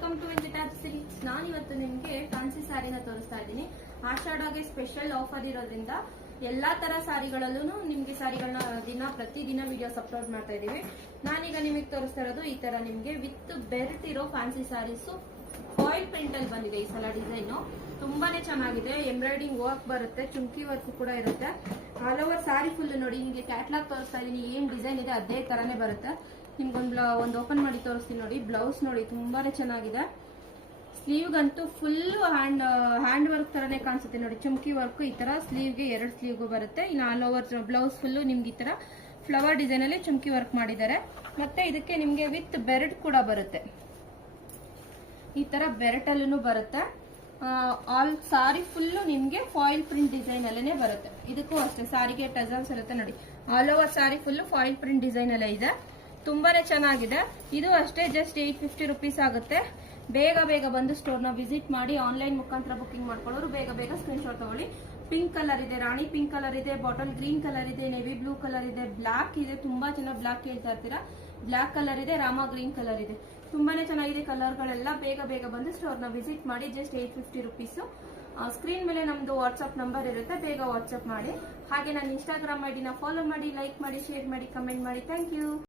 Welcome to ವೆಂಕಟಾಜ್ silks. ನಾನು ಇವತ್ತು ನಿಮಗೆ ಫ್ಯಾನ್ಸಿ ಸ್ಯಾರಿನ ತೋರಿಸ್ತಾ ಇದ್ದೀನಿ. ಆಷಾಢಗೆ ಸ್ಪೆಷಲ್ ಆಫರ್ ಇರೋದ್ರಿಂದ ಎಲ್ಲಾ ತರ ಸ್ಯಾರಿಗಳಲ್ಲೂ ನಿಮ್ಗೆ ಸ್ಯಾರಿಗಳನ್ನ ಪ್ರತಿದಿನ ವಿಡಿಯೋಸ್ ಅಪ್ಲೋಡ್ ಮಾಡ್ತಾ ಇದೀವಿ. ನಾನೀಗ ನಿಮಗೆ ತೋರಿಸ್ತಾ ಇರೋದು ಈ ತರ ನಿಮ್ಗೆ ವಿತ್ ಬೆಲ್ಟ್ ಇರೋ ಫ್ಯಾನ್ಸಿ ಸ್ಯಾರೀಸ್ ಫಾಯಿಲ್ ಪ್ರಿಂಟ್ ಅಲ್ಲಿ ಬಂದಿದೆ. ಈ ಸಲ ಡಿಸೈನ್ ತುಂಬಾನೇ ಚೆನ್ನಾಗಿದೆ. ಎಂಬ್ರಾಯ್ಡಿಂಗ್ ವರ್ಕ್ ಬರುತ್ತೆ, ಚುಮ್ಕಿ ವರ್ಕ್ ಕೂಡ ಇರುತ್ತೆ. ಆಲ್ ಓವರ್ ಸ್ಯಾರಿ ಫುಲ್ ನೋಡಿ, ಹಿಂಗೆ ಕ್ಯಾಟ್ಲಾಗ್ ತೋರಿಸ್ತಾ ಇದೀನಿ. ಏನ್ ಡಿಸೈನ್ ಇದೆ ಅದೇ ತರಾನೇ ಬರುತ್ತೆ. ನಿಮ್ಗೊಂದು ಓಪನ್ ಮಾಡಿ ತೋರಿಸ್ತೀನಿ ನೋಡಿ. ಬ್ಲೌಸ್ ನೋಡಿ ತುಂಬಾನೇ ಚೆನ್ನಾಗಿದೆ. ಸ್ಲೀವ್ಗಂತೂ ಫುಲ್ ಹ್ಯಾಂಡ್ ವರ್ಕ್ ತರನೇ ಕಾಣಿಸುತ್ತೆ ನೋಡಿ. ಚುಮ್ಕಿ ವರ್ಕ್ ಈ ತರ ಸ್ಲೀವ್ಗೆ 2 ಸ್ಲೀವ್ಗೂ ಬರುತ್ತೆ. ಇನ್ನು ಆಲ್ ಓವರ್ ಬ್ಲೌಸ್ ಫುಲ್ ನಿಮ್ಗೆ ಈ ತರ ಫ್ಲವರ್ ಡಿಸೈನ್ ಅಲ್ಲಿ ಚುಮ್ಕಿ ವರ್ಕ್ ಮಾಡಿದ್ದಾರೆ. ಮತ್ತೆ ಇದಕ್ಕೆ ನಿಮ್ಗೆ ವಿತ್ ಬೆರೆಟ್ ಕೂಡ ಬರುತ್ತೆ. ಈ ತರ ಬೆರೆಟ್ ಅಲ್ಲೂ ಬರುತ್ತೆ. ಆಲ್ ಸಾರಿ ಫುಲ್ ನಿಮ್ಗೆ ಫಾಯಿಲ್ ಪ್ರಿಂಟ್ ಡಿಸೈನ್ ಅಲ್ಲೇ ಬರುತ್ತೆ. ಇದಕ್ಕೂ ಅಷ್ಟೇ ಸಾರಿಗೆ ಟಜಲ್ಸ್ ಇರುತ್ತೆ ನೋಡಿ. ಆಲ್ ಓವರ್ ಸಾರಿ ಫುಲ್ ಫಾಯಿಲ್ ಪ್ರಿಂಟ್ ಡಿಸೈನ್ ಅಲ್ಲೇ ಇದೆ. ತುಂಬಾನೇ ಚೆನ್ನಾಗಿದೆ. ಇದು ಅಷ್ಟೇ ಜಸ್ಟ್ 850 ರುಪೀಸ್ ಆಗುತ್ತೆ. ಬೇಗ ಬೇಗ ಬಂದು ಸ್ಟೋರ್ನ ವಿಸಿಟ್ ಮಾಡಿ. ಆನ್ಲೈನ್ ಮುಖಾಂತರ ಬುಕಿಂಗ್ ಮಾಡ್ಕೊಳ್ಳೋರು ಬೇಗ ಬೇಗ ಸ್ಕ್ರೀನ್ ಶಾಟ್ ತಗೊಳ್ಳಿ. ಪಿಂಕ್ ಕಲರ್ ಇದೆ, ರಾಣಿ ಪಿಂಕ್ ಕಲರ್ ಇದೆ, ಬಾಟಲ್ ಗ್ರೀನ್ ಕಲರ್ ಇದೆ, ನೇವಿ ಬ್ಲೂ ಕಲರ್ ಇದೆ, ಬ್ಲಾಕ್ ಇದೆ. ತುಂಬಾ ಜನ ಬ್ಲಾಕ್ ಕೇಳ್ತಾ ಇರ್ತೀರಾ. ಬ್ಲಾಕ್ ಕಲರ್ ಇದೆ, ರಾಮ ಗ್ರೀನ್ ಕಲರ್ ಇದೆ. ತುಂಬಾನೇ ಚೆನ್ನಾಗಿದೆ ಕಲರ್ಗಳೆಲ್ಲ. ಬೇಗ ಬೇಗ ಬಂದು ಸ್ಟೋರ್ನ ವಿಸಿಟ್ ಮಾಡಿ. Just 850 rupees. ಸ್ಕ್ರೀನ್ ಮೇಲೆ ನಮ್ದು ವಾಟ್ಸ್ಆಪ್ ನಂಬರ್ ಇರುತ್ತೆ, ಬೇಗ ವಾಟ್ಸ್ಆಪ್ ಮಾಡಿ. ಹಾಗೆ ನನ್ನ ಇನ್ಸ್ಟಾಗ್ರಾಮ್ ಐಡಿನ ಫಾಲೋ ಮಾಡಿ, ಲೈಕ್ ಮಾಡಿ, ಶೇರ್ ಮಾಡಿ, ಕಮೆಂಟ್ ಮಾಡಿ. Thank you.